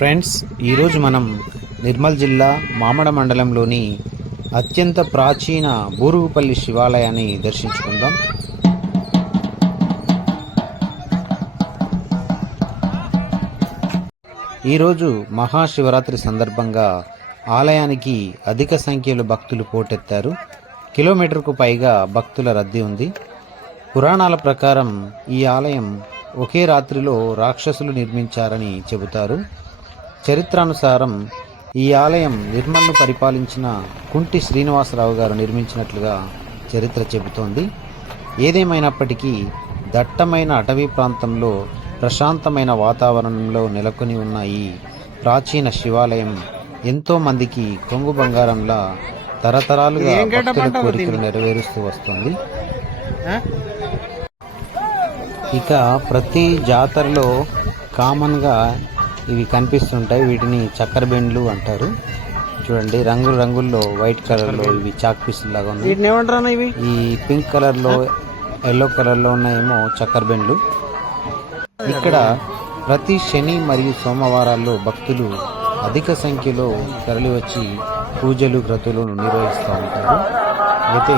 Friends ఈరోజు మనం నిర్మల్ జిల్లా మామడ మండలంలోని అత్యంత ప్రాచీన బూరుగుపల్లి శివాలయాన్ని దర్శించుకుందాం. ఈరోజు మహాశివరాత్రి సందర్భంగా ఆలయానికి అధిక సంఖ్యలో భక్తులు పోటెత్తారు. కిలోమీటర్కు పైగా భక్తుల రద్దీ ఉంది. పురాణాల ప్రకారం ఈ ఆలయం ఒకే రాత్రిలో రాక్షసులు నిర్మించారని చెబుతారు. చరిత్రానుసారం ఈ ఆలయం నిర్మల్ను పరిపాలించిన కుంటి శ్రీనివాసరావు గారు నిర్మించినట్లుగా చరిత్ర చెబుతోంది. ఏదేమైనప్పటికీ దట్టమైన అటవీ ప్రాంతంలో ప్రశాంతమైన వాతావరణంలో నెలకొని ఉన్న ఈ ప్రాచీన శివాలయం ఎంతో మందికి కొంగు బంగారంలా తరతరాలుగా భక్తుల కోరికలు నెరవేరుస్తూ వస్తుంది. ఇక ప్రతి జాతరలో కామన్గా ఇవి కనిపిస్తుంటాయి. వీటిని చక్కెర బెండ్లు అంటారు. చూడండి రంగుల రంగుల్లో వైట్ కలర్లో ఇవి చాక్ పీసులు లాగా ఇవి? ఈ పింక్ కలర్లో ఎల్లో కలర్లో ఉన్నాయేమో చక్కెర బెండ్లు. ఇక్కడ ప్రతి శని మరియు సోమవారాల్లో భక్తులు అధిక సంఖ్యలో తరలి వచ్చి పూజలు వ్రతులు నిర్వహిస్తూ ఉంటారు. అయితే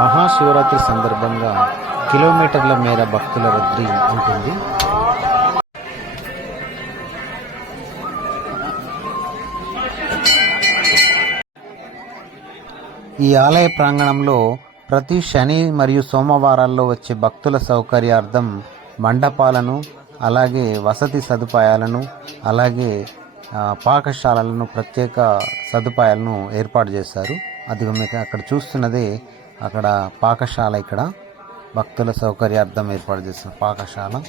మహాశివరాత్రి సందర్భంగా కిలోమీటర్ల మేర భక్తుల రద్దీ ఉంటుంది. ఈ ఆలయ ప్రాంగణంలో ప్రతి శని మరియు సోమవారాల్లో వచ్చే భక్తుల సౌకర్యార్థం మండపాలను అలాగే వసతి సదుపాయాలను అలాగే పాకశాలలను ప్రత్యేక సదుపాయాలను ఏర్పాటు చేశారు. అది మీకు అక్కడ చూస్తున్నదే అక్కడ పాకశాల ఇక్కడ. భక్తుల సౌకర్యార్థం ఏర్పాటు చేసిన పాకశాల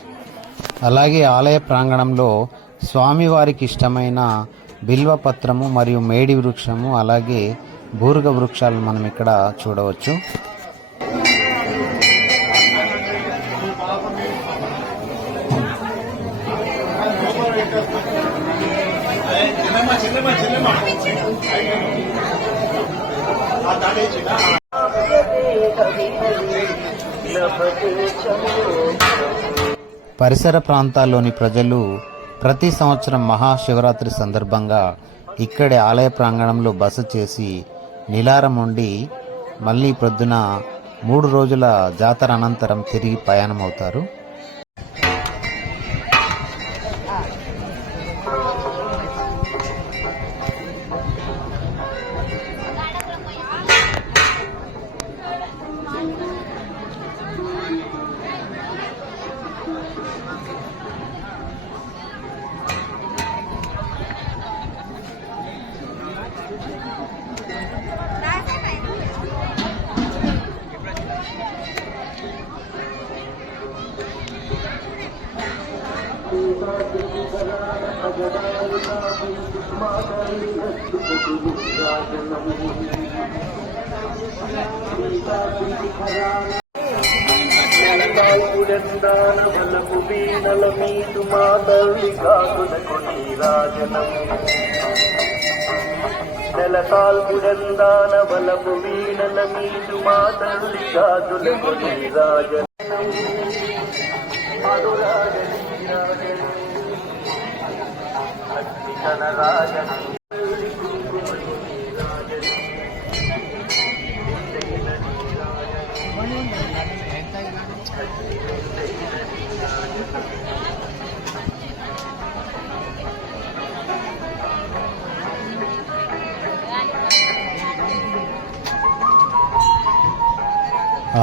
అలాగే ఆలయ ప్రాంగణంలో స్వామివారికి ఇష్టమైన బిల్వపత్రము మరియు మేడి వృక్షము అలాగే బూరుగ వృక్షాలను మనం ఇక్కడ చూడవచ్చు. పరిసర ప్రాంతాల్లోని ప్రజలు ప్రతి సంవత్సరం మహాశివరాత్రి సందర్భంగా ఇక్కడి ఆలయ ప్రాంగణంలో బస చేసి నిలారం ఉండి మళ్ళీ ప్రొద్దున మూడు రోజుల జాతర అనంతరం తిరిగి ప్రయాణమవుతారు. ఉడందాన వీణల మీదు మా తల్లి కాకులకు నీరాజనం నెలకాల్పుడందాన బలపు వీణల మీదు మా తల్లి కాకులకు నీరాజనం మధురా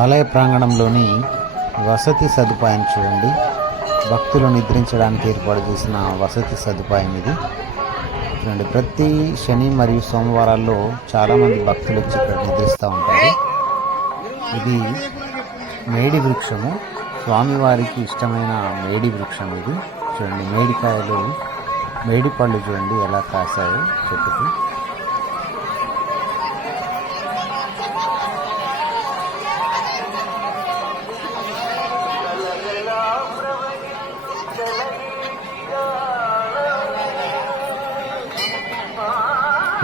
ఆలయ ప్రాంగణంలోని వసతి సదుపాయం చూడండి. భక్తులు నిద్రించడానికి ఏర్పాటు చేసిన వసతి సదుపాయం ఇది. చూడండి ప్రతి శని మరియు సోమవారాల్లో చాలామంది భక్తులు వచ్చి ఇక్కడ నిద్రిస్తూ ఉంటారు. ఇది మేడి వృక్షము. స్వామివారికి ఇష్టమైన మేడి వృక్షం ఇది. చూడండి మేడికాయలు మేడి పళ్ళు చూడండి ఎలా కాసాయో చెట్టుకు.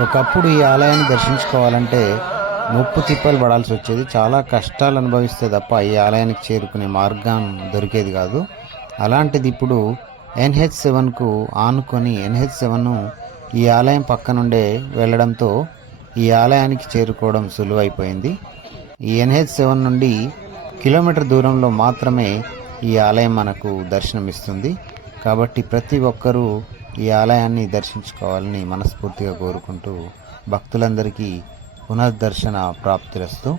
ఒకప్పుడు ఈ ఆలయాన్ని దర్శించుకోవాలంటే ముప్పు తిప్పలు పడాల్సి వచ్చేది. చాలా కష్టాలు అనుభవిస్తే తప్ప ఈ ఆలయానికి చేరుకునే మార్గం దొరికేది కాదు. అలాంటిది ఇప్పుడు ఎన్హెచ్ సెవెన్కు ఆనుకొని ఎన్హెచ్ సెవెన్ ఈ ఆలయం పక్క నుండే వెళ్ళడంతో ఈ ఆలయానికి చేరుకోవడం సులువైపోయింది. ఈ ఎన్హెచ్ సెవెన్ నుండి కిలోమీటర్ దూరంలో మాత్రమే ఈ ఆలయం మనకు దర్శనమిస్తుంది. కాబట్టి ప్రతి ఒక్కరూ ఈ ఆలయాన్ని దర్శించుకోవాలని మనస్ఫూర్తిగా కోరుకుంటూ భక్తులందరికీ పునర్దర్శన ప్రాప్తిరస్తూ